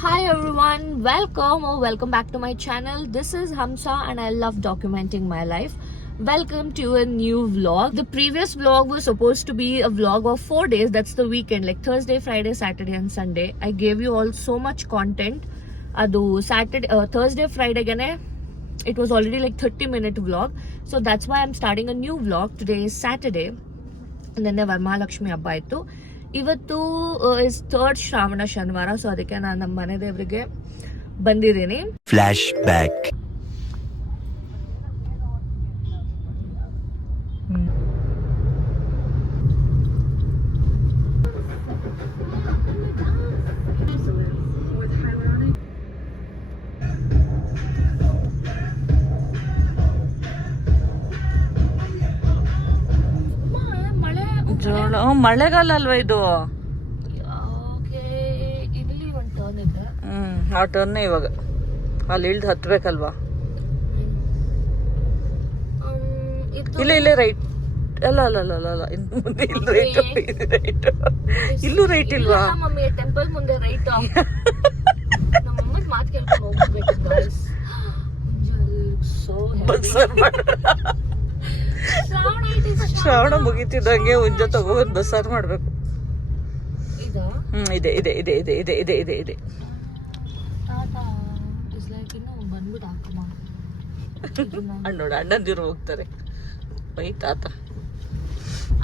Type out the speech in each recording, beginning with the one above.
Hi everyone, welcome back to my channel. This is Hamsa and I love documenting my life. Welcome to a new vlog. The previous vlog was supposed to be a vlog of 4 days. That's the weekend, like Thursday, Friday, Saturday and Sunday. I gave you all so much content. Thursday, Friday gane, it was already like 30-minute vlog. So that's why I'm starting a new vlog. Today is Saturday. ನಿನ್ನೆ ವರಮಹಾಲಕ್ಷ್ಮಿ ಹಬ್ಬ ಆಯಿತು. ಇವತ್ತು is third Shravana ಶನಿವಾರ. So ಅದಕ್ಕೆ ನಾನು ನಮ್ಮ ಮನೆ ದೇವರಿಗೆ ಬಂದಿದ್ದೀನಿ. Flash back. ಮಳೆಗಾಲ ಅಲ್ವಾ ಇದು? ಇಲ್ಲಿ ಒಂದು ಟರ್ನ್ ಇದೆ. ಆ ಟರ್ನ್ ಇವಾಗ ಅಲ್ಲಿ ಇಳ್ದು ಹತ್ಬೇಕಲ್ವಾ? ಇಲ್ಲೇ ರೈಟ್. ಅಲ್ಲ ಅಲ್ಲ ಅಲ್ಲ ಅಲ್ಲ ಮುಂದೆ ಇಲ್ಲಿ ರೈಟ್. ಇಲ್ಲೂ ರೈಟ್ ಇಲ್ವಾ? ಮಮ್ಮಿ ಟೆಂಪಲ್ ಮುಂದೆ ರೈಟ್. ನಮ್ಮ ಮಾತು ಕೇಳ್ಕೊಂಡು ಹೋಗ್ಬೇಕು. ಶ್ರಾವಣ ಮುಗಿತಿದ್ದಂಗೆ ಉಂಜ ತಗೊಂಡ್ ಬಸ್ಸಾರು ಮಾಡ್ಬೇಕು. ಇದೆ ಇದೆ ಇದೆ ಇದೆ ಇದೆ ಇದೆ ಇದೆ ಇದೆ ನೋಡ ಅಣ್ಣಂದಿರು ಹೋಗ್ತಾರೆ ಬೈ ತಾತ.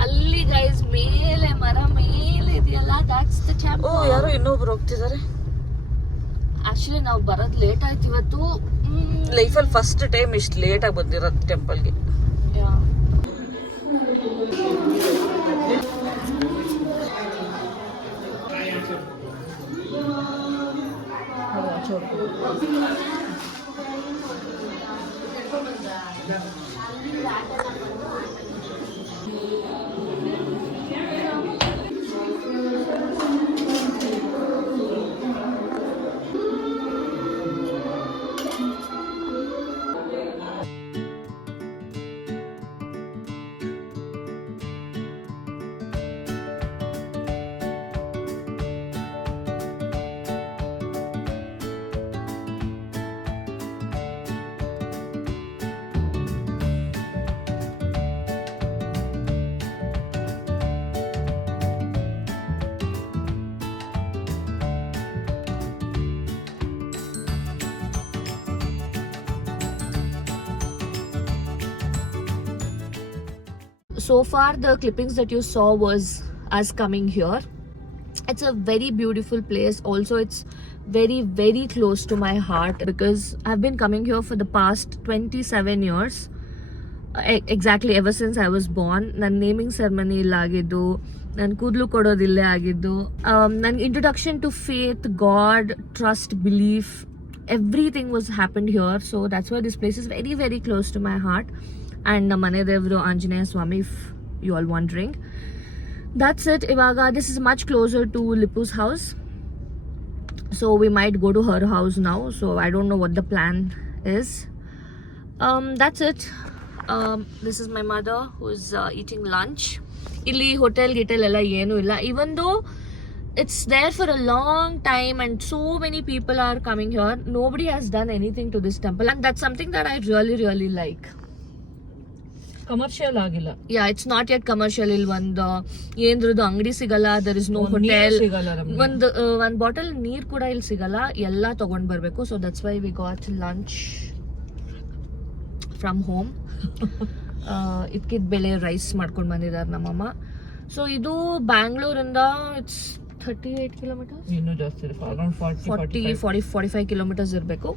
ಅಲ್ಲಿ ಗೈಸ್ ಮೇಲೆ ಮರ ಮೇಲೆ ಇದೆಯಲ್ಲ, that's the temple. ಓ ಯಾರೋ ಇನ್ನೊಬ್ರು ಹೋಗ್ತಿದ್ದಾರೆ. ಆಕ್ಚುಲಿ ನಾವು ಬರೋದ್ ಲೇಟ್ ಆಯ್ತು ಇವತ್ತು. ಲೈಫಲ್ಲಿ ಫಸ್ಟ್ ಟೈಮ್ ಇಷ್ಟು ಲೇಟ್ ಆಗಿ ಬಂದಿರೋದು ಟೆಂಪಲ್ಗೆ. So far the clippings that you saw was us coming here. It's a very beautiful place. Also it's very very close to my heart because I've been coming here for the past 27 years. Exactly ever since I was born. Nan naming ceremony illa agiddu, nan kudlu kododu ille agiddu, nan introduction to faith, God, trust, belief, everything was happened here. So that's why this place is very very close to my heart. And ಮನೆ ದೇವರು ಆಂಜನೇಯ ಸ್ವಾಮಿ, if you all wondering. That's it. Ivaga this is much closer to Lipu's house, so we might go to her house now. So I don't know what the plan is. That's it. This is my mother who's eating lunch. Illi hotel ಗಿಟೆಲ್ ಎಲ್ಲ ಏನು ಇಲ್ಲ, even though it's there for a long time and so many people are coming here. Nobody has done anything to this temple, and that's something that I really really like. Commercial ಆಗಿಲ್ಲ. Yeah, it's not yet commercial. ಇಲ್ಲಿ ಒಂದು ಏನ್ರದ್ದು ಅಂಗಡಿ ಸಿಗಲ್ಲ, there is no hotel. ಒಂದು bottle ನೀರ್ ಕೂಡ ಇಲ್ಲಿ ಸಿಗಲ್ಲ, ಎಲ್ಲ ತಗೊಂಡ್ ಬರ್ಬೇಕು. So that's why we got lunch from home. ಇದ್ಕಿದ್ ಬೆಳೆ ರೈಸ್ ಮಾಡ್ಕೊಂಡು ಬಂದಿದ್ದಾರೆ ನಮ್ಮಮ್ಮ. ಸೊ ಇದು ಬ್ಯಾಂಗ್ಳೂರಿಂದ ಇಟ್ಸ್ 38 ಕಿಲೋಮೀಟರ್ಸ್, ಇನ್ನೂ ಜಾಸ್ತಿ, ಅರೌಂಡ್ 45 ಕಿಲೋಮೀಟರ್ಸ್ ಇರಬೇಕು.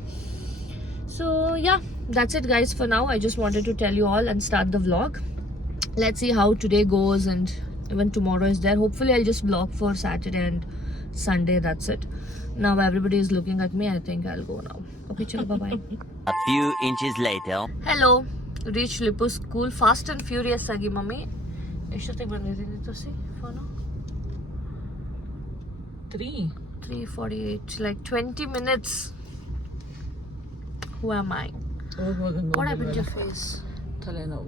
So yeah, that's it guys for now. I just wanted to tell you all and start the vlog. Let's see how today goes, and even tomorrow is there. Hopefully I'll just vlog for Saturday and Sunday. That's it. Now everybody is looking at me. I think I'll go now. Okay, chalo, bye bye. A few inches later. Hello, reached Lipu school fast and furious agi mummy. ಎಷ್ಟೊತ್ತಿಗೆ ಬಂದಿದ್ದೀನಿ ತೋರಿಸಿ phone? 3:48, like 20 minutes. Who am I? What happened to your face? ತಲೆನೋವು.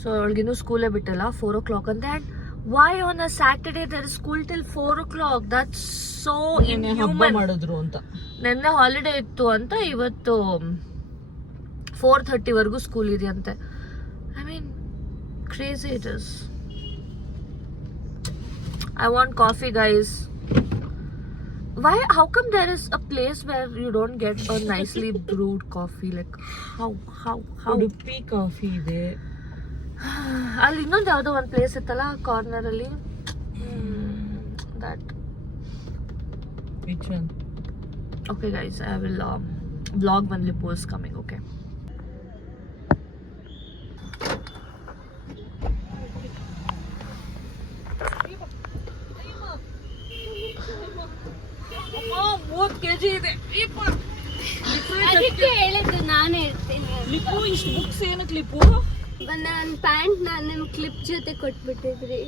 So ಅವಳಿಗಿನ್ನೂ ಸ್ಕೂಲೇ ಬಿಟ್ಟಲ್ಲ, 4 o'clock ಅಂತೆ. And Why on a Saturday there is school till 4 o'clock? That's so ಹಬ್ಬ inhuman. ಮಾಡಿದ್ರು ಅಂತ. ನೆನ್ನೆ holiday ಇತ್ತು ಅಂತ ಇವತ್ತು 4:30 ವರೆಗೂ ಸ್ಕೂಲ್ ಇದೆಯಂತೆ. I mean crazy it is. I want coffee, guys. Why? How come there is a place where you don't get a nicely brewed coffee? Like how? Udupi coffee ಇದೆ. ಅಲ್ಲಿ ಇನ್ನೊಂದು ಯಾವುದೋ ಒಂದು ಪ್ಲೇಸ್ ಇತ್ತಲ್ಲ ಕಾರ್ನರ್ ಅಲ್ಲಿ. That. Which one? Okay, guys, I will vlog when Lippo is coming. Okay. ಅದಕ್ಕೆ ಹೇಳಿದ್ದು ನಾನೇ ಇರ್ತೀನಿ. ಲಿಪು ಇಷ್ಟು ಬುಕ್ಸ್ ಏನಕ್ಕೆ ಲಿಪು? ನನ್ನ ಪ್ಯಾಂಟ್ ನಾನು ನಿಮ್ಮ ಕ್ಲಿಪ್ ಜೊತೆ ಕೊಟ್ಬಿಟ್ಟಿದ್ರಿ.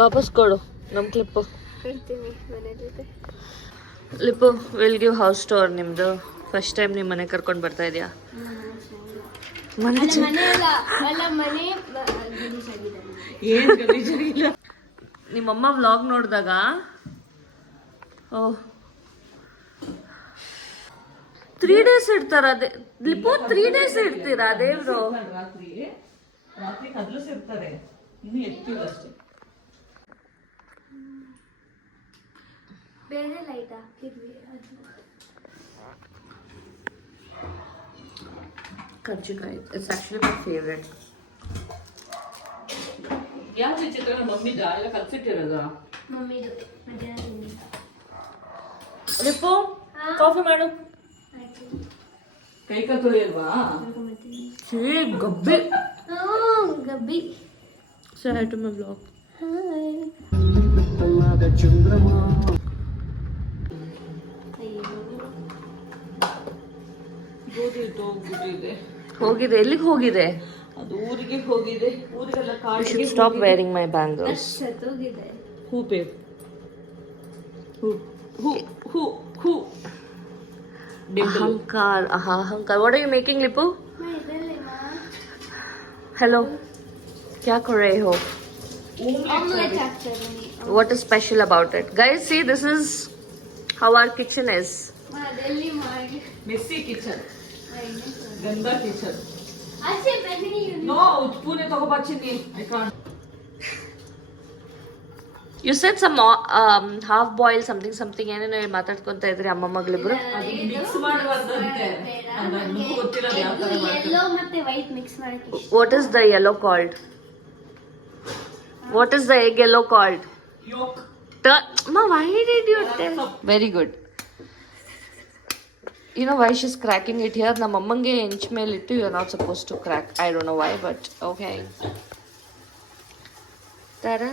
ವಾಪಸ್ ಕೊಡು ನಮ್ಮ ಕ್ಲಿಪ್ಪು. ಕೊಡ್ತೀನಿ ಮನೆ ಜೊತೆ. Lipu will give house tour ನಿಮ್ದು. ಫಸ್ಟ್ ಟೈಮ್ ನಿಮ್ಮ ಮನೆ ಕರ್ಕೊಂಡು ಬರ್ತಾ ಇದೆಯಾ? ಮನೆ ಮನೆ ಅಲ್ಲ ಮನೆ ಗಲೀಜಾಗಿದೆ. ಏನ್ ಗಲೀಜಾಗಿಲ್ಲ. ನಿಮ್ಮಮ್ಮ ವ್ಲಾಗ್ ನೋಡಿದಾಗ ಓಹ್ 3 days ಇಡ್ತಾರ ಅದೇ ಲಿಪು 3 days ಇಡ್ತೀರಾ ದೇವ್ರು? ರಾತ್ರಿ ಕದಲಿಸಿರ್ತಾರೆ, ಇನ್ನು ಎತ್ತಿಲ್ಲ ಅಷ್ಟೇ. ಬೇರೆ ಲೈಟ್ ಹಾಕಿದ್ವಿ. ಕರ್ಜಿಕಾಯಿ ಇಟ್ಸ್ ಆಕ್ಚುಲಿ ಮೈ ಫೇವ್ರೆಟ್. ಯಾವ ಚಿತ್ರ ಮಮ್ಮಿ ಎಲ್ಲ ಕಲ್ಸಿಟ್ಟಿರೋದ? ಮಮ್ಮಿದು ಮಧ್ಯಾಹ್ನ. ಲಿಪು ಕಾಫಿ ಮಾಡು. ಕೈ ಕಾಲು ತೊಳೆಯಲ್ವಾ? ಗಬ್ಬೆ ಗಬ್ಬಿ. Say hi to my vlog. Hi. ಹೋಗಿದೆ. ಎಲ್ಲಿಗೆ ಹೋಗಿದೆ? ಅದು ಊರಿಗೆ ಹೋಗಿದೆ. ಊರಿಗೆಲ್ಲ You ಕಾಡಿಗೆ should stop wearing my bangles. ಸತ್ತೋಗಿದೆ. ಹೂ ಬೇಬ್. ಹೂ ಅಹಂಕಾರ. ಅಹಂಕಾರ. What are you making, Lipu? ಇದರಲ್ಲಿ Hello. क्या कर रहे हो? ಆಮ್ಲೆಟ್ ಹಾಕ್ತಿದ್ದೀನಿ. What is special about it? Guys, see, this is how our kitchen is. ಅದರಲ್ಲಿ ಮಾಡಿ ಮೆಸ್ಸಿ ಕಿಚನ್, ಗಂಧ ಕಿಚನ್. ಆಚೆ ಬನ್ನಿ. ನೋ ಉಪ್ಪುನೆ ತಗೋಬಚ್ಚಿನಿ. I can't. You said some half boiled something ಏನೇನೋ ಮಾತಾಡ್ಕೊಂತ ಇದ್ರಿ ಅಮ್ಮಮ್ಮಗಳಿಬ್ರು. ಅದನ್ನ ಮಿಕ್ಸ್ ಮಾಡಬಾರ್ದಂತೆ. ಅದನ್ನು ಗೊತ್ತಿಲ್ಲ ಯಾವ ತರ ಮಾಡ್ತಾರೆ. ಯೆಲ್ಲೋ ಮತ್ತೆ ವೈಟ್ ಮಿಕ್ಸ್ ಮಾಡಕ್ಕೆ ಇಷ್ಟ. What is the yellow called? What is the egg yellow called? Yoke. Ma, why did you tell? Very good. You know why she's cracking it here? ನಮ್ಮ ಅಮ್ಮಂಗೆ ಇಂಚ್ ಮೇಲೆ ಇಟ್ಟು you're not supposed to crack. I don't know why, but okay. Tada.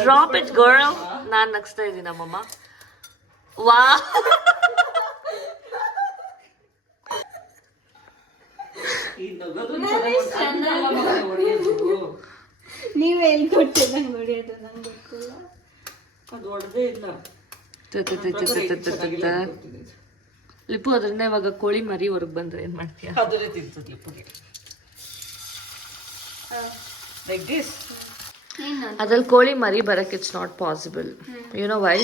Drop it, girl. ನಾನು ನಗ್ಸ್ತಾ ಇದ್ದೀನಿ ನಮ್ಮಮ್ಮ. ವಾ ನೀವೇ ಎಲ್ಲಿ ಕೊಟ್ಟೆ ನಂಗೆ ಹೊಡೆಯೋದು? ನಂಗೆ ಗೊತ್ತಿಲ್ಲ. ಅದು ಹೊಡೆದೇ ಇಲ್ಲ. ಲಿಪು ಅದರಿಂದ ಇವಾಗ ಕೋಳಿ ಮರಿ ಹೊರಗೆ ಬಂದ್ರೆ ಏನ್ ಮಾಡ್ತೀಯ? ಅದರೇ ತಿಂತದ ಲಿಪ್ಪುಗೆ. Like this. ಅದ್ರಲ್ಲಿ ಕೋಳಿ ಮರಿ ಬರಕ್ಕೆ it's not possible. You know why?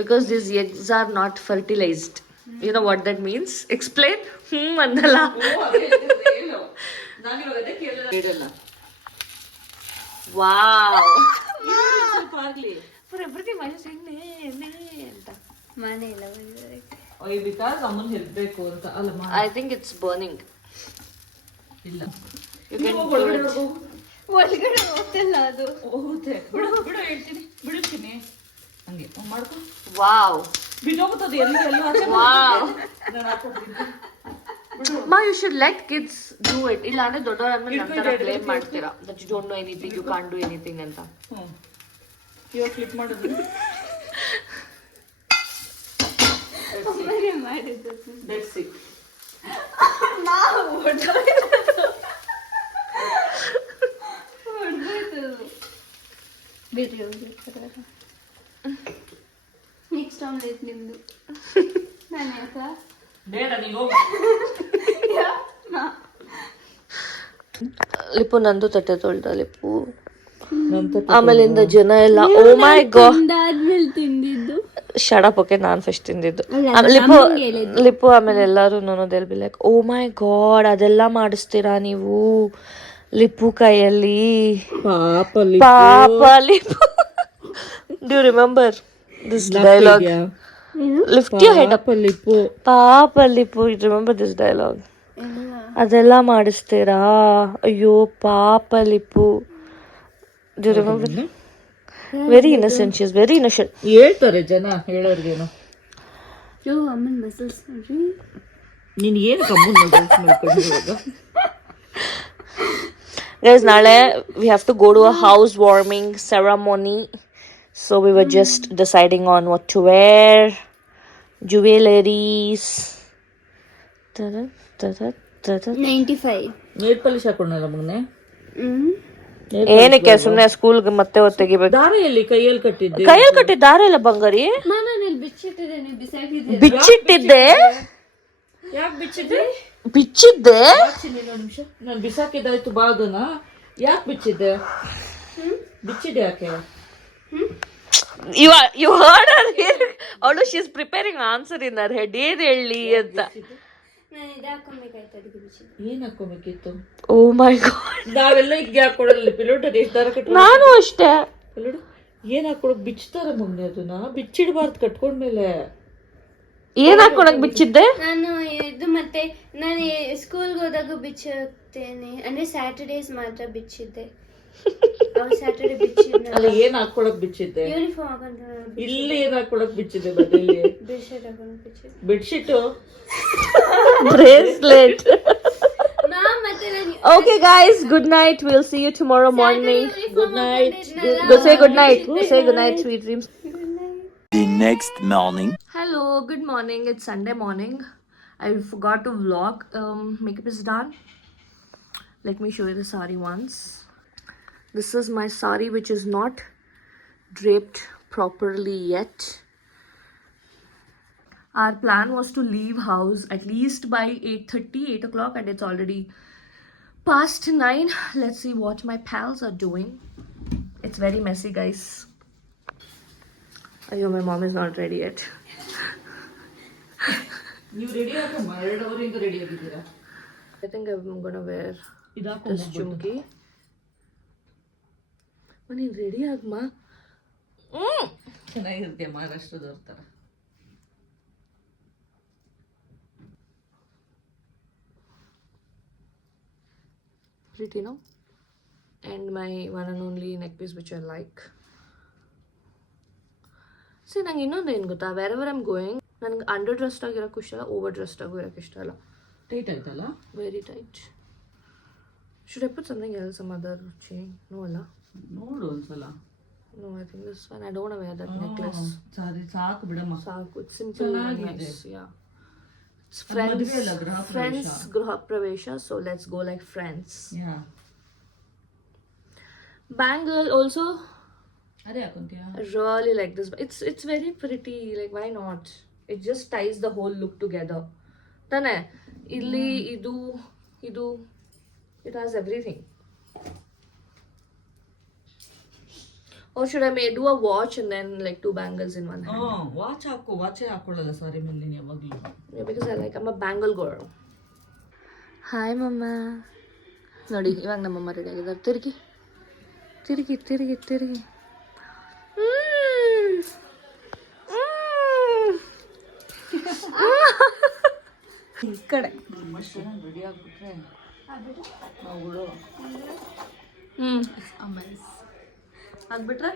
Because these eggs are not fertilized. You know what that means? Explain. ಅಂದಲ್ಲ. Wow. For everything why you saying ne ಅಂತ? ಮನೆ ಇಲ್ಲ ಬಂದಿದ್ದಾರೆ. ಬಿಕಾಸ್ ಅಮ್ಮನ್ ಹೆಲ್ಬೇಕು ಅಂತ ಅಲ್ಲಮ್ಮ. I think it's burning. ಇಲ್ಲ. You can do it. ಒಳಗಡೆ ಹೋಗ್ತಿಲ್ಲ ಅದು. ಹೋಗುತ್ತೆ. ಬಿಡು ಹೇಳ್ತೀನಿ. ಬಿಡುತ್ತೀನಿ. ಹಂಗೆ ಮಾಡ್ಕೊ. Wow. ಬಿಡೋಗುತ್ತದೆ ಎಲ್ಲ ಆಚೆ. Wow. ನಾನು ಹಾಕ್ಕೊಡ್ತೀನಿ. Ma, you should let kids do it. ಇಲ್ಲ ಅಂದ್ರೆ ದೊಡ್ಡವರಾದ್ಮೇಲೆ ನಂತರ ಬ್ಲೇಮ್ ಮಾಡ್ತೀರಾ that you don't know anything, you can't do anything ಅಂತ. ಇವಾಗ ಫ್ಲಿಪ್ ಮಾಡೋದು. ಮಾಡಿದ್ದು That's it. ಬಿಡ್ರಿ ಹೋಗಿ. ನೆಕ್ಸ್ಟ್ ಆಮ್ಲೆಟ್ ನಿಮ್ದು. ನಾನು ಯಾಕ ಬೇಡ ನೀವು ಹೋಗು. ಲಿಪ್ಪು ನಂದು ತಟ್ಟೆ ತೊಳ್ದ ಲಿಪ್ಪು. ಆಮೇಲಿಂದ ಜನ ಎಲ್ಲ ಓ ಮೈ ಗಾಡ್ ಅದಾದ್ಮೇಲೆ ತಿಂದಿದ್ದು. ಶಡಪ್ ಓಕೆ ನಾನ್ ಫಸ್ಟ್ ತಿಂದಿದ್ದು. ಲಿಪ್ಪು ಆಮೇಲೆ ಎಲ್ಲಾರು they'll be like oh my god ಅದೆಲ್ಲ ಮಾಡಿಸ್ತೀರಾ ನೀವು ಲಿಪ್ಪು ಕೈಯಲ್ಲಿ, ಪಾಪ Lippu. Do you remember this dialogue? Lift your head up Lippu, ಪಾಪ Lippu. You remember this dialogue? ಅದೆಲ್ಲ ಮಾಡಿಸ್ತೀರಾ, ಅಯ್ಯೋ ಪಾಪ Lippu. Do you remember? Very innocent, she is very innocent. ಹೇಳ್ತಾರೆ ಜನ, ಹೇಳೋರ್ಗೇನು. ಅಮ್ಮನ್ ಮಸಲ್ಸ್ ನೋಡ್ರಿ. ನೀನ್ ಏನು ಕಮ್ಮನ್ ಮಸಲ್ಸ್ ಮಾಡ್ಕೊಂಡಿರುವಾಗ? Guys, nale we have to go to a housewarming ceremony, so we were just deciding on what to wear, jewelries. 95. Nail polish ಹಾಕೊಂಡಲ್ಲ ಮಗನೆ. ಏನಕ್ಕೆ ಸುಮ್ಮನೆ ಸ್ಕೂಲ್ಗೆ ಮತ್ತೆ ಹೊತ್ತು ತೆಗಿಬೇಕು? ದಾರ ಎಲ್ಲಿ ಕೈಯಲ್ಲಿ ಕಟ್ಟಿದ್ದೆ? ಕೈಯಲ್ಲಿ ಕಟ್ಟಿದ್ದ ದಾರ ಇಲ್ಲ ಬಂಗಾರಿ. ನಾನು ಬಿಚ್ಚಿಟ್ಟಿದ್ದೆ, ನೀವು ಬಿಸಾಕಿದ್ದೆ. ಬಿಚ್ಚಿಟ್ಟಿದ್ದೆ? ಯಾಕೆ ಬಿಚ್ಚಿದ್ದೆ? ಬಿಚ್ಚಿದ್ದೆ? ನಿಮಿಷ, ನಾನು ಬಿಸಾಕಿದ್ದಾಯ್ತು ಬಾದನ. ಯಾಕೆ ಬಿಚ್ಚಿದ್ದೆ? ಬಿಚ್ಚಿದ್ದೆ ಯಾಕೆ? You heard her here. ಅವಳು she is preparing answer in her head. ಏನ್ ಹೇಳಿ ಅಂತ. ನಾನು ಇದು ಹಾಕೊಬೇಕಾಯ್ತು, ಅದಕ್ಕೆ ಬಿಚ್ಚಿದ್ದೆ. ಏನ್ ಹಾಕೋಬೇಕಿತ್ತು? ಓ ಮೈ ಗಾಡ್, ನಾವೆಲ್ಲ ಈಗ ಹಾಕೊಡಲ್ಲ ಪಿಲೋಟ ಎಷ್ಟು ದಾರ ಕಟ್ಟ. ನಾನು ಅಷ್ಟೇ. ಪಿಲೋಟ ಏನ್ ಹಾಕೊಳಕ್ ಬಿಚ್ತಾರ ಮಗ್ನೆ, ಅದನ್ನ ಬಿಚ್ಚಿಡ್ಬಾರ್ದು ಕಟ್ಕೊಂಡ್ಮೇಲೆ. ಏನ್ ಹಾಕೊಳಕ್ ಬಿಚ್ಚಿದ್ದೆ? ನಾನು ಇದು ಮತ್ತೆ ನಾನು ಸ್ಕೂಲ್ಗೆ ಹೋದಾಗ ಬಿಚ್ಚುತ್ತೇನೆ, ಅಂದ್ರೆ ಸ್ಯಾಟರ್ಡೇಸ್ ಮಾತ್ರ ಬಿಚ್ಚಿದ್ದೆ. ಸ್ಯಾಟರ್ಡೇ ಬಿಚ್ಚಿದ್ದೆ. ಅಲ್ಲ, ಏನ್ ಹಾಕೊಳಕ್ ಬಿಚ್ಚಿದ್ದೆ? ಯೂನಿಫಾರ್ಮ್ ಹಾಕೊಂಡು. ಇಲ್ಲಿ ಏನ್ ಹಾಕೊಳಕ್ ಬಿಚ್ಚಿದ್ದೆ? ಬದಲಿ ಬೆಡ್ಶೀಟ್ ಹಾಕೊಂಡು ಬಿಚ್ಚಿದ್ದೆ. Bedsheet, bracelet. ಮತ್ತೆ ನಾನು Okay guys, good night. We'll see you tomorrow morning. Good night. Go say good night. Say good night, sweet dreams. The next morning. Hello, good morning. It's Sunday morning. I forgot to vlog. Makeup is done. Let me show you the sari once. This is my sari, which is not draped properly yet. Our plan was to leave house at least by 8:30, 8 o'clock, and it's already past 9. Let's see what my pals are doing. It's very messy, guys. Ayyo, my mom is not ready yet. ನೀವು ready ಆಗಮ್ಮ, 2 ಅವರಿಂದ ready ಆಗಿದ್ದೀರಾ? I think I'm gonna wear this chunki. ನೀನ್ ready ಆಗಮ್ಮ. ಚೆನ್ನಾಗಿರುತ್ತೆ ಮಹಾರಾಷ್ಟ್ರದವ್ರ ತರ. Pretty, no? And my one and only neck piece, which I like. See, ನಂಗೆ ಇನ್ನೊಂದು ಏನು ಗೊತ್ತಾ, ವೆರೆವರ್ ಐಮ್ ಗೋಯಿಂಗ್ ನನಗೆ ಅಂಡರ್ ಡ್ರೆಸ್ಡ್ ಆಗಿರೋಕ್ಕೆ ಇಷ್ಟ ಇಲ್ಲ, ಓವರ್ ಡ್ರೆಸ್ಡ್ ಆಗಿರೋಕ್ಕೆ ಇಷ್ಟ ಇಲ್ಲ. ಟೈಟ್ ಆಯ್ತಲ್ಲ? Very tight. Should I put something else, some other chain? No ಅಲ್ಲ, ನೋಡು ಒಂದ್ಸಲ. No, I think this one. I don't wear that necklace. Sorry, ಸಾಕು ಬಿಡಮ್ಮ. ಸಾಕು, it's simple and nice. Ya, it's friends griha pravesh, so let's go like friends. Ya, bangle also ಅದೇ ಹಾಕೊಂತೀಯಾ? I really like this. It's very pretty. Like, why not? It just ties the whole look together. Tane illi idu it has everything. Or should I do a watch and then like 2 bangles in one hand? Watch ಹಾಕೋ. ವಾಚೇ ಹಾಕೊಳ್ಳಲ್ಲ ಸಾರಿ ಮೇಲೆ ನೀನು ಯಾವಾಗಲೂ. Yeah, because I'm a bangle girl. Hi mama. ನೋಡಿ ಇವಾಗ ನಮ್ಮಮ್ಮ ready ಆಗಿದ್ದಾರೆ. ತಿರುಗಿ ಈ ಕಡೆ ರೆಡಿ ಆಗ್ಬಿಟ್ರೆ ನಾವುಗಳು ಆಗ್ಬಿಟ್ರೆ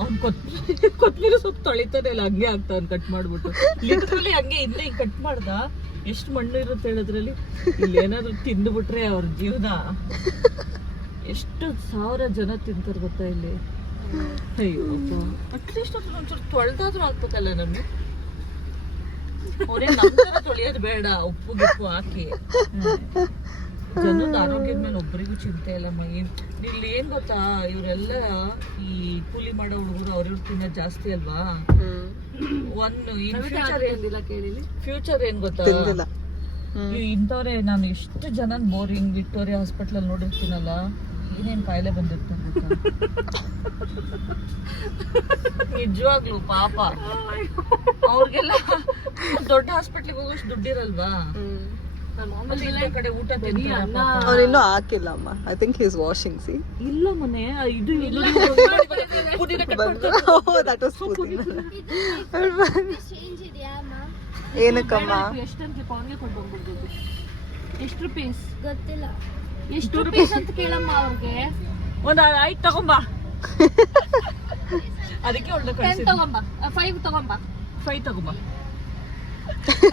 ಅವ್ನು ಕೊತ್ತಂಬರಿ ಸೊಪ್ಪು ತೊಳಿತಾನೆ ಇಲ್ಲ, ಹಂಗೆ ಆಗ್ತಾವ್ ಕಟ್ ಮಾಡ್ಬಿಟ್ಟು. ಲಿಟ್ರಲಿ ಹಂಗೆ ಹಿಂದೆ ಹಿಂಗೆ ಕಟ್ ಮಾಡ್ದ. ಎಷ್ಟು ಮಣ್ಣು ಇರುತ್ತೆ ಹೇಳೋದ್ರಲ್ಲಿ. ಇಲ್ಲಿ ಏನಾದ್ರು ತಿಂದ್ಬಿಟ್ರೆ ಅವ್ರ ಜೀವನ ಎಷ್ಟು 1000 ಜನ ತಿಂತಾರೆ ಗೊತ್ತಾ ಇಲ್ಲಿ. ಅಯ್ಯೋ, ಅಟ್ಲೀಸ್ಟ್ ಅದನ್ನ ಒಂಚೂರು ತೊಳೆದಾದ್ರೂ ಹಾಕ್ಬೇಕಲ್ಲ ನಮ್ಗೆ. ಅವ್ರೇ ನಮ್ಮ ಥರ ತೊಳೆಯೋದು ಬೇಡ, ಉಪ್ಪು ಗಿಪ್ಪು ಹಾಕಿ. ಜನದ ಆರೋಗ್ಯದ ಮೇಲೆ ಒಬ್ಬರಿಗೂ ಚಿಂತೆ ಇಲ್ಲಮ್ಮ. ಇಲ್ಲಿ ಏನ್ ಗೊತ್ತಾ, ಇವರೆಲ್ಲ ಈ ಕೂಲಿ ಮಾಡೋ ಹುಡುಗರು ಅವ್ರಿವ್ರು ತಿನ್ನೋದು ಜಾಸ್ತಿ ಅಲ್ವಾ. ಫ್ಯೂಚರ್ ಏನ್ ಗೊತ್ತಾ, ಇಂಥವ್ರೆ ನಾನು ಎಷ್ಟು ಜನ ಬೋರಿಂಗ್ ವಿಕ್ಟೋರಿಯಾ ಹಾಸ್ಪಿಟಲ್ ನೋಡಿರ್ತೀನಲ್ಲ, ಏನೇನ್ ಕಾಯಿಲೆ ಬಂದಿರ್ತಾರೆ ನಿಜವಾಗ್ಲು ಪಾಪ. ಅವ್ರಿಗೆಲ್ಲ ದೊಡ್ಡ ಹಾಸ್ಪಿಟ್ಲಿಗೆ ಹೋಗೋಷ್ಟು ದುಡ್ಡಿರಲ್ವಾ, ಮತ್ತೆ ಇಂಥ ಕಡೆ ಊಟ ತಿಂತಾರಪ್ಪ. ಅವ್ರಿನ್ನೂ ಹಾಕಿಲ್ಲ ಅಮ್ಮ. I think he is washing. C ಇಲ್ಲ ಮನೆ ಇದು ದಟ್ ವಾಸ್ ಪುದೀನ. ಚೇಂಜ್ ಇದೆಯಾ ಅಮ್ಮ? ಏನಕ್ಕಮ್ಮ? ಎಷ್ಟಂತ ಅವ್ರಿಗೆ ಕೊಟ್ಬಿಡ್ಬೋದು. ಎಷ್ಟು ರುಪೀಸ್ ಗೊತ್ತಿಲ್ಲ. ಎಷ್ಟು ರುಪೀಸ್ ಅಂತ ಕೇಳಮ್ಮ ಅವ್ರಿಗೆ. ಒಂದ್ 5 ತಗೊಂಬಾ. ಅದಕ್ಕೆ ಒಳ್ಳೆ 10 ಕಳ್ಸಿದ್. ತಗೊಂಬ, 5 ತಗೊಂಬ. 5 ತಗೊಂಬಾ.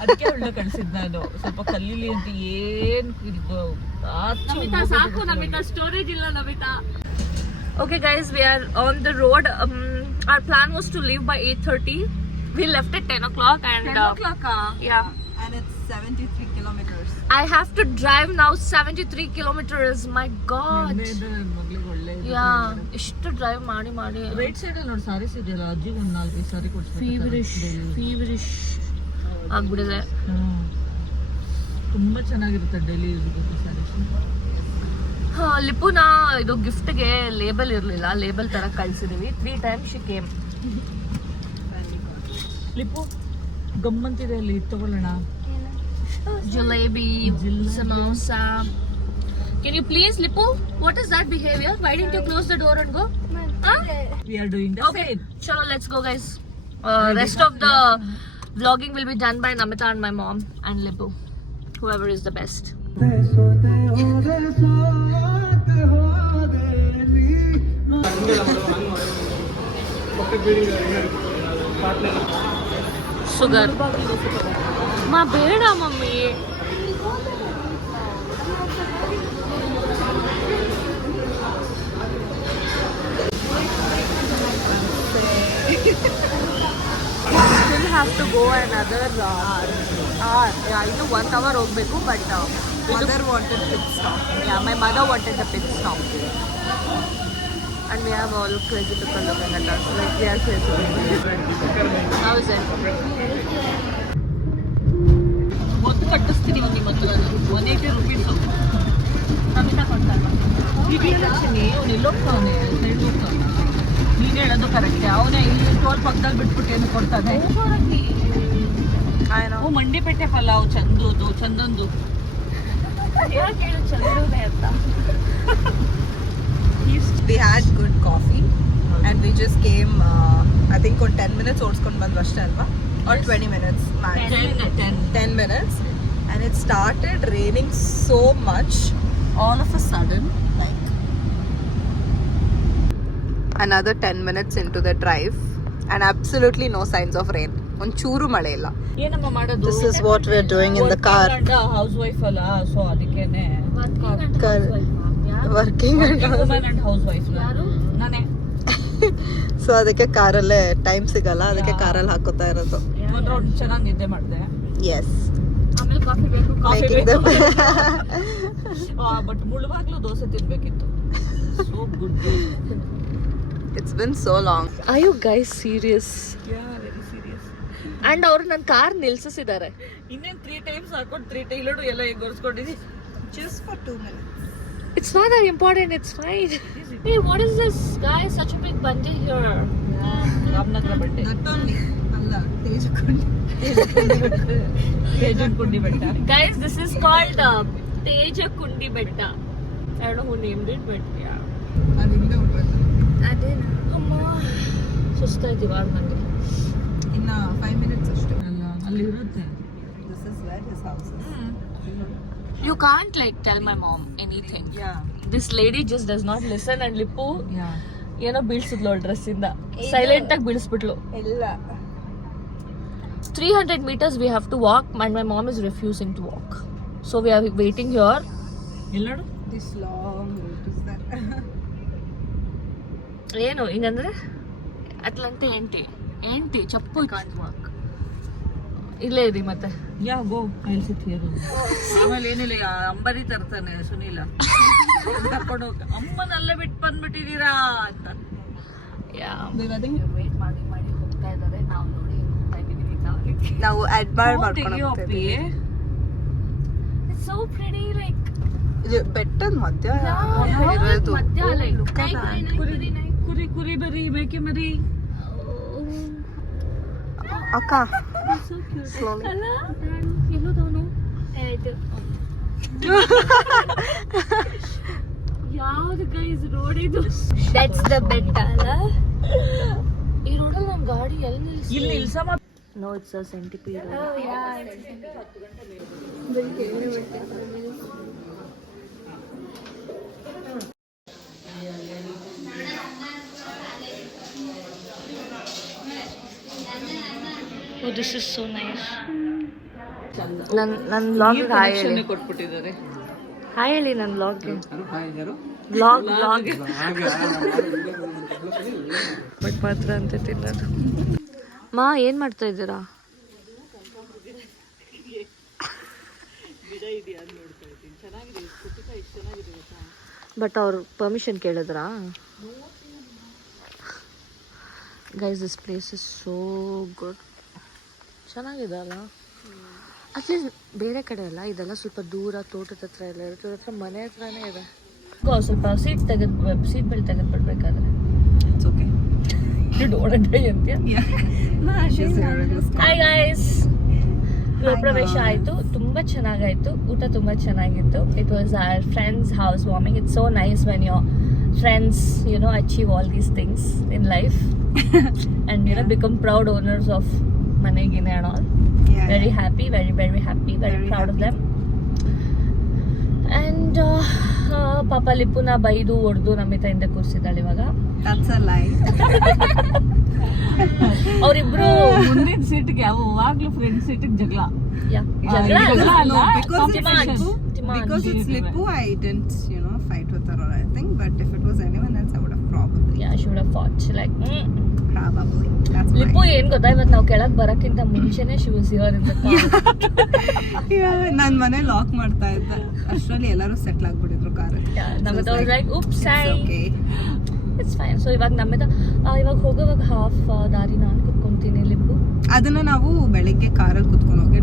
ಅದಕ್ಕೆ ಒಳ್ಳೆ ಕಳ್ಸಿದ್ ನಾನು, ಸ್ವಲ್ಪ ಕಲೀಲಿ ಅಂತ. ಏನ್ ನಮಿತಾ ಸಾಕು, ನಮಿತಾ ಸ್ಟೋರೇಜ್ ಇಲ್ಲ Namita. Okay guys, we are on the road. Our plan was to leave by 8:30. We left at 10 o'clock and 10 o'clock. yeah. And it's 73 kilometers. I have to drive now 73 kilometers. My god. ಮಗ್ಳಿಗೆ ಒಳ್ಳೆ Yeah, ಎಷ್ಟು drive ಮಾಡಿ ಮಾಡಿ right side ಅಲ್ಲಿ ನೋಡಿ ಸಾರೀಸ್ ಇದೆಯಲ್ಲ, ಅಜ್ಜಿಗೆ ಒಂದ್ 4 ಸಾರಿ ಫೀವರಿಶ್ ಆಗ್ಬಿಡಿದೆ. ತುಂಬಾ ಚೆನ್ನಾಗಿರುತ್ತೆ ಡೈಲಿ ಸಾರೀಸ್. ಲಿಪುನ ಇದು ಗಿಫ್ಟ್ಗೆ ಲೇಬಲ್ ಇರಲಿಲ್ಲ, ಲೇಬಲ್ ತರ ಕಳ್ಸಿದೀವಿ. 3 times she came. ಲಿಪ್ಪು ಗಮ್ಮಂತಿದೆ ಅಲ್ಲಿ, ತಗೊಳ್ಳೋಣ. Jalebi, samosa. Can you please, Lipu? What is that behavior? Why didn't you close the door and go? Huh? We are doing the Okay, same. chalo, let's go, guys. Rest of the vlogging will be done by Namita and my mom and Lipu, whoever is the best. Sugar. Ma beda mummy. Still have to go another hour. Yeah, ಇನ್ನು 1 hour ಹೋಗ್ಬೇಕು, but Mother wanted pit stop. yeah, my mother wanted the pit stop. And we have all crazy people looking at us. Like, we are crazy people. How is it? ಒಂದು ಕಟ್ಟಿಸ್ತೀನಿ ಒಂದು ನಿಮ್ಮ ಹತ್ರ, 180 rupees. Namita ಕೊಡ್ತಾರ. ಲಕ್ಷ್ಮಿ ಅವ್ನು ಎಲ್ಲೋಗ್ತಾವನೆ, side ಹೋಗ್ತಾವನೆ. ನೀನು ಹೇಳೋದು ಕರೆಕ್ಟೇ, ಅವನೇ ಇಲ್ಲಿ ಟೋಲ್ ಪಕ್ಕದಲ್ಲಿ ಬಿಟ್ಬಿಟ್ಟು ಏನು ಕೊಡ್ತಾನೆ. ಓ ಮಂಡಿಪೇಟೆ ಪಲಾವ್ ಚಂದಂದು. ಯಾಕೆ ಹೇಳು ಚಂದ್ರನೇ ಅಂತ. We had good coffee and we just came I think on 10 minutes ಓಡಿಸ್ಕೊಂಡು ಬಂದ್ವಿ ಅಷ್ಟೇ ಅಲ್ವಾ, or 20 minutes max. 10 minutes and it started raining so much all of a sudden, like another 10 minutes into the drive and absolutely no signs of rain. ಒಂಚೂರು ಮಳೆ ಇಲ್ಲ. ಏನಮ್ಮ ಮಾಡೋದು? This is what we are doing in the car. House wife ಅಲ್ಲ, so ಅದಕ್ಕೇನೆ working woman house wife ನಾನೇ. So ಅದಕ್ಕೆ ಕಾರಲ್ಲೇ time ಸಿಗಲ್ಲ, ಅದಕ್ಕೆ ಕಾರಲ್ಲಿ ಹಾಕೋತಾ ಇರೋದು. ಒಂದ್ ರೌಂಡ್ ಚೆನ್ನಾಗಿ ನಿದ್ದೆ ಮಾಡಿದೆ. ಎಸ್, ಆಮೇಲೆ ಕಾಫಿ ಬೇಕು. ಬಟ್ ಮುಳುವಾಗ್ಲೂ ದೋಸೆ ತಿನ್ಬೇಕಿತ್ತು. So good. It's been so long. Are you guys serious? Yeah, very serious. And ಅವ್ರು ನನ್ನ ಕಾರ್ ನಿಲ್ಸಿಸಿದ್ದಾರೆ. ಇನ್ನೇನ್ 3 times ಹಾಕೊಂಡು 3 ಟೈಲರ್ ಎಲ್ಲ ಹೇಗೆ ಒರೆಸ್ಕೊಂಡಿದ್ದೀನಿ. Just for 2 minutes. It's not that important, it's fine. Hey, what is this, guys? Such a big bungee here. Ramanagara ಬಂಡೆ. Not only ಅಲ್ಲ, ತೇಜಕುಂಡಿ. ತೇಜಕುಂಡಿ ಬೆಟ್ಟ. Guys, this is called Tejakundi Betta. I don't know who named it, but yeah. ಅಲ್ಲಿಂದ ಹೋಗ್ಬೇಕು. ಅದೇನಾ? ಅಮ್ಮ ಸುಸ್ತಾಯ್ತು ಇವಾಗ ನನಗೆ. ಇನ್ನ 5 minutes ಅಷ್ಟೇ. ಅಲ್ಲ, ಅಲ್ಲಿ ಇರುತ್ತೆ. This is where his house is. You can't like tell my mom anything. Yeah. This lady just does not listen and Lipu Yeah. ಏನೋ ಬೀಳ್ಸಿದ್ಲು ಡ್ರೆಸ್ ಇಂದ. ಸೈಲೆಂಟ್ ಆಗಿ ಬೀಳಿಸ್ಬಿಟ್ಲು. ಇಲ್ಲ. 300 meters we have to walk and my mom is refusing to walk. So we are waiting here. ಎಲ್ಲೋಡು? This long route is there. ಏನು ಹಿಂಗಂದ್ರೆ ಅಟ್ಲಂತೆ ಎಂಟಿ ಚಪ್ಪು ಇಲ್ಲೇ ಇರಿ ಮತ್ತೆ. Yeah, go. I'll sit here. ಆಮೇಲೆ ಏನಿಲ್ಲ, ಅಂಬರಿ ತರ್ತಾನೆ ಸುನೀಲ. ಕರ್ಕೊಂಡು ಹೋಗ, ಅಮ್ಮನಲ್ಲೇ ಬಿಟ್ಟು ಬಂದ್ಬಿಟ್ಟಿದ್ದೀರಾ ಅಂತ. ವೇಟ್ ಮಾಡಿ ಹೋಗ್ತಾ ಇದ್ದಾರೆ. ನಾವು ನೋಡಿ ಹೋಗ್ತಾ ಇದೀವಿ. ನಾವು ಅಡ್ಮೈರ್ ಮಾಡ್ಕೊಂಡು ತೆಗಿಯೋ ಹೋಗ್ತೀವಿ. ಅಪ್ಪಿ. so pretty, like ಬೆಟ್ಟದ ಮಧ್ಯ yeah, ಇರೋದು. ಮಧ್ಯ, like Look at that. ಕುರಿ ಕುರಿ ಬರಿ ಮೇಕೆ ಮರಿ. ಅಕ್ಕ slowly. ಎಲ್ಲೋದವನು ಯಾವ್ದು ಗೈಸ್ ರೋಡ್ ಇದು? ದಟ್ಸ್ ದ ಬೆಟ್ಟ ಅಲ್ಲ? ಈ ರೋಡಲ್ಲಿ ನಮ್ ಗಾಡಿ ಎಲ್ಲಿ ನಿಲ್ಸಿ? ಇಲ್ಲಿ ಇಲ್ಸಮ್ಮ. No, it's a centipede. Oh, this is so nice. ನನ್ನ ವ್ಲಾಗ್ ಹಾಯ್ ಹೇಳಿ. ಕೊಟ್ಬಿಟ್ಟಿದ್ದಾರೆ. ಹಾಯ್ ಹೇಳಿ ನನ್ನ ವ್ಲಾಗ್ಗೆ. ವ್ಲಾಗ್ ಬಟ್ ಮಾತ್ರ ಅಂತ ತಿನ್ನೋದು. ಮಾ ಏನ್ ಮಾಡ್ತಾ ಇದ್ದೀರಾ? ಬಟ್ ಅವ್ರು ಪರ್ಮಿಷನ್ ಕೇಳಿದ್ರಾ? Guys, this place is so good. ಚೆನ್ನಾಗಿದೆ ಅಲ್ಲ? ಅಟ್ಲೀಸ್ಟ್ ಬೇರೆ ಕಡೆ ಅಲ್ಲ, ಇದೆಲ್ಲ ಸ್ವಲ್ಪ ದೂರ ತೋಟದ ಹತ್ರ ಎಲ್ಲ ಇರುತ್ತೆ. ಹತ್ರ ಮನೆ ಹತ್ರನೇ ಇದೆ. ಸ್ವಲ್ಪ ಸೀಟ್ ಬೆಲ್ಟ್ ತೆಗೆದು ಬಿಡ್ಬೇಕಾದ್ರೆ It's okay. ಹಾಯ್ ಗೈಸ್, ಗೃಹ ಪ್ರವೇಶ ಆಯಿತು, ತುಂಬ ಚೆನ್ನಾಗಾಯಿತು, ಊಟ ತುಂಬ ಚೆನ್ನಾಗಿತ್ತು. It was our friends house warming. It's so nice when your friends achieve all these things in life and become proud owners of Manegine and all. Yeah. Very happy, very happy, very proud of them. And ಪಾಪ ಲಿಪ್ಪುನ ಬೈದು ಹೊಡೆದು ನಮ್ಮಿತ ಹಿಂದೆ ಕೂರಿಸಿದ್ದಾಳೆ ಇವಾಗ. That's a lie. ಅವರಿಬ್ರು ಮುಂದಿನ ಸೀಟ್ಗೆ ಯಾವಾಗ್ಲೂ friend ಸೀಟಿಗೆ ಜಗಳ. ಜಗಳ ಅಲ್ಲ, No, because Timan. it's Lippu, I didn't, fight with her or anything. But if it was anyone else, I would have probably. Yeah, she would have fought. She like, Probably. That's lip ಏನ್ ಗೊತ್ತಾ, ಇವತ್ತು ನಾವು ಕೆಳಗ್ ಬರಕ್ಕಿಂತ ಮುಂಚೆನೆ she was here in the car. ನಾನ್ ಮನೆ lock ಮಾಡ್ತಾ ಇದ್ದೆ, ಅಷ್ಟರಲ್ಲಿ ಎಲ್ಲರೂ ಸೆಟ್ಲ್ ಆಗ್ಬಿಟ್ಟಿದ್ರು ಕಾರಲ್ಲಿ. ನಮ್ಮಿತ was like, oops, Okay. it's fine. So ಇವಾಗ ನಮ್ಮಿತ ಇವಾಗ ಹೋಗೋವಾಗ ಹಾಫ್ ದಾರಿ ನಾನು ಕುತ್ಕೊಂತೀನಿ ಲಿಪ್ಪು. ಅದನ್ನ ನಾವು ಬೆಳಿಗ್ಗೆ ಕಾರಲ್ಲಿ ಕುತ್ಕೊಂಡು ಹೋಗಿ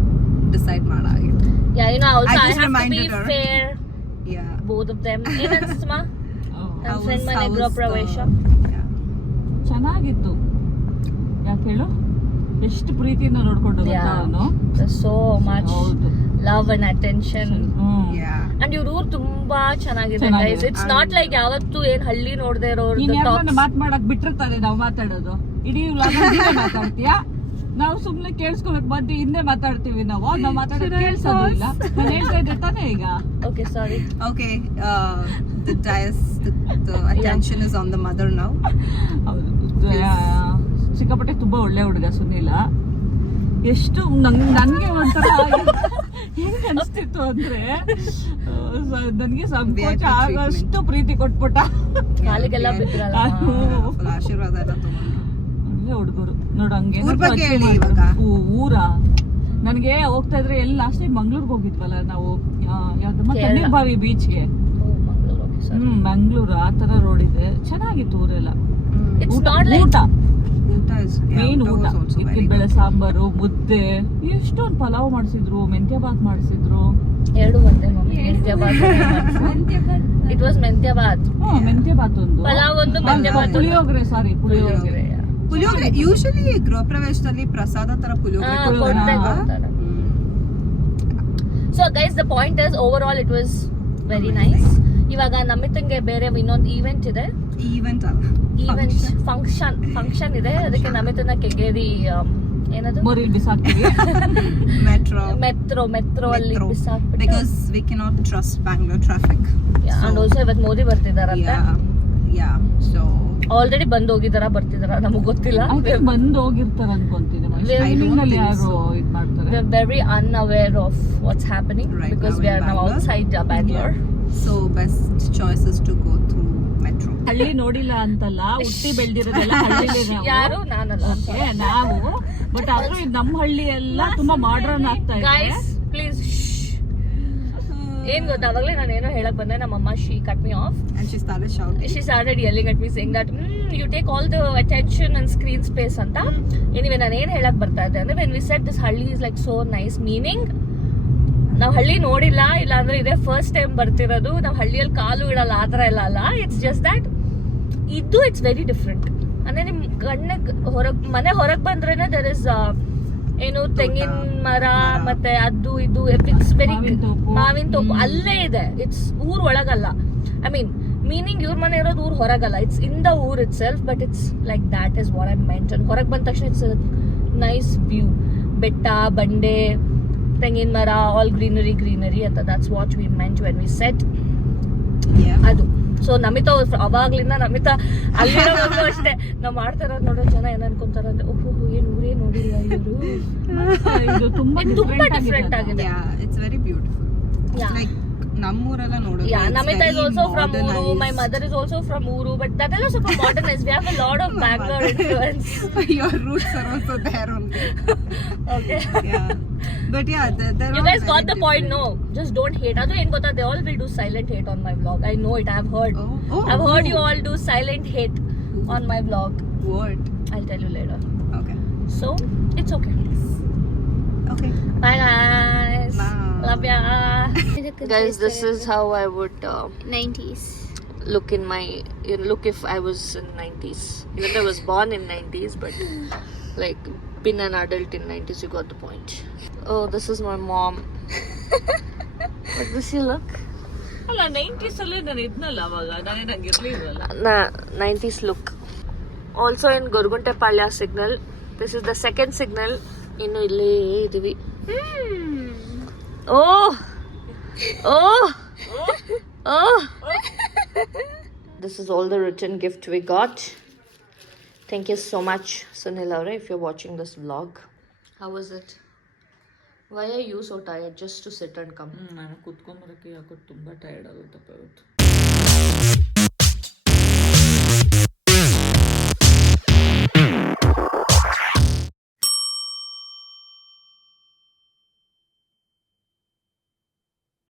decide ಮಾಡಾಗಿತ್ತು. Yeah, also I I just have to be reminded her. fair, Yeah. both of them. ಏನ್ ಅನ್ಸುತ್ತಮ್ಮ? ನನ್ನ ಫ್ರೆಂಡ್ ಮನೆ How was ಗೃಹ ಪ್ರವೇಶ Yeah. ಚೆನ್ನಾಗಿತ್ತು. ಯಾಕೆ ಹೇಳು, ಎಷ್ಟು ಪ್ರೀತಿಯಿಂದ ನೋಡ್ಕೊಂಡು ಅವನು. so much ಹೌದು. love and attention. Yeah. and ಇವ್ರ ಊರು ತುಂಬಾ ಚೆನ್ನಾಗಿದೆ ಚೆನ್ನಾಗಿದೆ. guys. it's not like ಯಾವತ್ತು ಏನ್ ಹಳ್ಳಿ ನೋಡದೆ ನೀನ್ ಇರೋರ್ದು ಯಾರನ್ನ ಮಾತಾಡಕ್ ಬಿಟ್ಟಿರ್ತಾರೆ ನಾವು ಮಾತಾಡೋದು. ಇಡೀ ಮಾತಾಡ್ತೀಯಾ, ನಾವು ಸುಮ್ನೆ ಕೇಳಿಸ್ಕೊಳಕ್ ಬಂದು ಹಿಂದೆ ಮಾತಾಡ್ತೀವಿ. ನಾವು ಮಾತಾಡೋದು ಕೇಳಿಸೋದು ಇಲ್ಲ. ನಾನು ಹೇಳ್ತಾ ಇದ್ದೆ ತಾನೇ ಈಗ. okay, sorry. Okay. The attention is on the mother now. ಹೌದು. ಸಿಕ್ಕಾಪಟ್ಟೆ ತುಂಬಾ ಒಳ್ಳೆ ಹುಡುಗ ಸುನೀಲ. ಎಷ್ಟು ನನ್ಗೆ ಒಂಥರ ಹೆಂಗ್ ಅನ್ಸ್ತಿತ್ತು ಅಂದ್ರೆ, ನನ್ಗೆ ಸಂಕೋಚ ಆಗಷ್ಟು ಪ್ರೀತಿ ಕೊಟ್ಬಿಟ್ಟ. ಕಾಲಿಗೆಲ್ಲ ಬಿದ್ರಲ್ಲ. Full ಆಶೀರ್ವಾದ ಎಲ್ಲ ತಗೊಂಡು. ಒಳ್ಳೆ ಹುಡುಗರು ನೋಡು. ಹಂಗೆ ಊರ್ ಬಗ್ಗೆ ಹೇಳಿ ಇವಾಗ. ಊರ ನನಗೆ ಹೋಗ್ತಾ ಇದ್ರೆ ಎಲ್ಲಿ ಲಾಸ್ಟ್ ಟೈಮ್ ಮಂಗ್ಳೂರ್ಗೆ ಹೋಗಿದ್ವಲ್ಲ ನಾವು, ಯಾವ್ದಮ್ಮ ಕೇರಳ. ತಣ್ಣೀರ್ಬಾವಿ ಬೀಚ್ಗೆ. ಮಂಗಳೂರು. okay, sorry. ಮಂಗ್ಳೂರು ಆ ತರ ರೋಡ್ ಇದೆ, ಚೆನ್ನಾಗಿತ್ತು ಊರೆಲ್ಲ. it's ಊಟ not like ಊಟ ಊಟ is ಮೇನ್ ಊಟ ಊಟ was also very ಇಡ್ಲಿ ಬೇಳೆ ಸಾಂಬಾರು, ಮುದ್ದೆ, ಎಷ್ಟೊಂದು ಪಲಾವ್ ಮಾಡಿಸಿದ್ರು, ಮೆಂತ್ಯ ಬಾತ್ ಮಾಡಿಸಿದ್ರು. ಎರಡು ಒಂದೇ ಮಮ್ಮಿ. ಮೆಂತ್ಯಬಾತ್ it was ಮೆಂತ್ಯಬಾತ್. ಮೆಂತ್ಯ ಬಾತ್ ಒಂದು, ಪಲಾವ್ ಒಂದು, ಮೆಂತ್ಯಬಾತ್ ಒಂದು. ಪುಳಿಯೋಗರೆ. ಸಾರಿ, ಪುಳಿಯೋಗರೆ. ಪುಳಿಯೋಗರೆ ಯೂಶಲಿ ಗೃಹ ಪ್ರವೇಶದಲ್ಲಿ ಪ್ರಸಾದ ತರ ಪುಳಿಯೋಗರೆ ಕೊಡ್ತಾರೆ. ಕೊಡ್ತಾರೆ. So guys, the point is over all it was very nice. ಇವಾಗ ನಮ್ಮಿತಂಗೆ ಬೇರೆ ಇನ್ನೊಂದು ಈವೆಂಟ್ ಇದೆ. ಈವೆಂಟ್ ಅಲ್ಲ, ಫಂಕ್ಷನ್ ಇದೆ. ಅದಕ್ಕೆ ನಮಿತನ ಕೆಂಗೇರಿ ಏನದು ಮೊರಿಲ್ ಬಿಸಾಕ್ತೀವಿ. ಮೆಟ್ರೋ ಅಲ್ಲಿ ಬಿಸಾಕ್ಬಿಟ್ಟು. because we cannot trust Bangalore traffic. And also ಇವತ್ತು ಮೋದಿ ಬರ್ತಿದಾರಂತೆ. Yeah, so ಆಲ್ರೆಡಿ ಬಂದ್ ಹೋಗಿದಾರ ಬರ್ತಿದಾರ ನಮಗ್ ಗೊತ್ತಿಲ್ಲ. ಬಂದು ಹೋಗಿರ್ತಾರ ಅನ್ಕೊಂತೀನಿ. ಟೈಮಿಂಗ್ ಅಲ್ಲಿ ಯಾರು ಇದ್ ಮಾಡ್ತಾರೆ. We are very unaware of what's happening Right because now we in are now Bangalore. outside Bangalore. so best choice is to go through metro. ಹಳ್ಳಿ ನೋಡಿಲ್ಲ ಅಂತಲ್ಲ, ಹುಟ್ಟಿ ಬೆಳ್ದಿರೋದೆಲ್ಲ ಹಳ್ಳಿಲೇ ನಾವು. ಯಾರು ನಾನಲ್ಲ. Okay, ನಾವು ಬಟ್ ಆದ್ರೂ ಇದು ನಮ್ಮ ಹಳ್ಳಿ ಎಲ್ಲ ತುಂಬಾ ಮಾಡರ್ನ್ ಆಗ್ತಾ ಇದೆ. Guys please. ಏನ್ ಗೊತ್ತಾ, ಅವಾಗಲೇ ನಾನು ಏನೋ ಹೇಳಕ್ ಬಂದೆ, ನಮ್ಮಮ್ಮ she cut me off. And she started shouting. She started yelling at me saying that you take all the attention and screen space ಅಂತ. Anyway, ನಾನು ಏನ್ ಹೇಳಕ್ ಬರ್ತಾ ಇದ್ದೆ ಅಂದ್ರೆ, when we said this ಹಳ್ಳಿ is like so nice, meaning ನಾವ್ ಹಳ್ಳಿ ನೋಡಿಲ್ಲ, ಇಲ್ಲ ಅಂದ್ರೆ ಇದೇ ಫಸ್ಟ್ ಟೈಮ್ ಬರ್ತಿರೋದು. ನಾವ್ ಹಳ್ಳಿಯಲ್ಲಿ ಕಾಲು ಇಡಲ್ಲ, ಆತರ ಎಲ್ಲ ಅಲ್ಲ. ಇಟ್ಸ್ ಜಸ್ಟ್ ದಟ್ ಇದು ಇಟ್ಸ್ ವೆರಿ ಡಿಫ್ರೆಂಟ್. ಅಂದ್ರೆ ನಿಮ್ ಮನೆ ಹೊರಗ್ ಬಂದ್ರೇನೆ ದರ್ ಇಸ್ ಏನು ತೆಂಗಿನ ಮರ ಮತ್ತೆ ಅದು ಇದು ಇಟ್ಸ್ ವೆರಿ ಮಾವಿನ ತೋಪು ಅಲ್ಲೇ ಇದೆ. ಇಟ್ಸ್ ಊರ್ ಒಳಗಲ್ಲ. ಐ ಮೀನಿಂಗ್ ಇವ್ರ ಮನೆ ಇರೋದು ಊರ್ ಹೊರಗಲ್ಲ. ಇಟ್ಸ್ ಇನ್ ದ ಊರ್ it self, but it's like that is what I Menten. ಹೊರಗೆ ಬಂದ ತಕ್ಷಣ ಇಟ್ಸ್ ನೈಸ್ ವ್ಯೂ, ಬೆಟ್ಟ ಬಂಡೆ ತೆಂಗಿನ ಮರ, ಆಲ್ ಗ್ರೀನರಿ ಅಂತ. That's what we made when we set ಅದು. ಸೊ ನಮಿತಾ ಅವಾಗ್ಲಿಂದ ನಮಿತಾ ಅಲ್ಲಿರೋವಾಗ್ಲೂ ಅಷ್ಟೇ ನಾವ್ ಮಾಡ್ತಾ ಇರೋದು ನೋಡೋ ಜನ ಏನ್ ಅನ್ಕೊಂತಾರ ಅಂದ್ರೆ ಓಹೋ ಏನ್ ಊರೇ ನೋಡಿಲ್ಲ ಇವರು. ಇದು ತುಂಬಾ ತುಂಬಾ ಡಿಫ್ರೆಂಟ್ ಆಗಿದೆ. It's very beautiful. ಲೈಕ್ ನಮ್ಮೂರೆಲ್ಲ ನೋಡೋದು. Yeah, Namita is also from Uru. My mother is also from Uru, but that is also from modernized. We have a lot of Bangalore influence. Your roots are also there only. Okay. Yeah. But yeah, they're You all guys very got the point, different. no? Just don't hate. Adu en gota, they all will do silent hate on my vlog. I know it. I've heard. Oh, I've heard you all do silent hate on my vlog. What? I'll tell you later. Okay. So, it's okay. Okay. Bye guys. Bye. Love ya. Guys, this is how I would 90s. look in my look if I was in 90s. Even though I was born in 90s, but like been an adult in 90s, you got the point. Oh, this is my mom. Like this you look? ಅಲ್ಲ 90s ಅಲ್ಲೇ ನಾನು ಇದ್ನಲ್ಲ ಅವಾಗ, ನಾನೇನು ಹಂಗಿರ್ಲಿಲ್ವಲ್ಲ. 90s look. Also in Gorguntepaಳ್ಯ signal. This is the second signal. ಇನ್ನು ಇಲ್ಲೇ ಇದೀವಿ. Oh! This is all the written gift we got. Thank you so much, Sunil Aure, if you're watching this vlog. How was it? Why are you so tired just to sit and come? ನಾನು ಕುತ್ಕೊಂಬರಕ್ಕೆ ಯಾಕೋ ತುಂಬಾ tired ಆಗುತ್ತಪ್ಪ ಇವತ್ತು.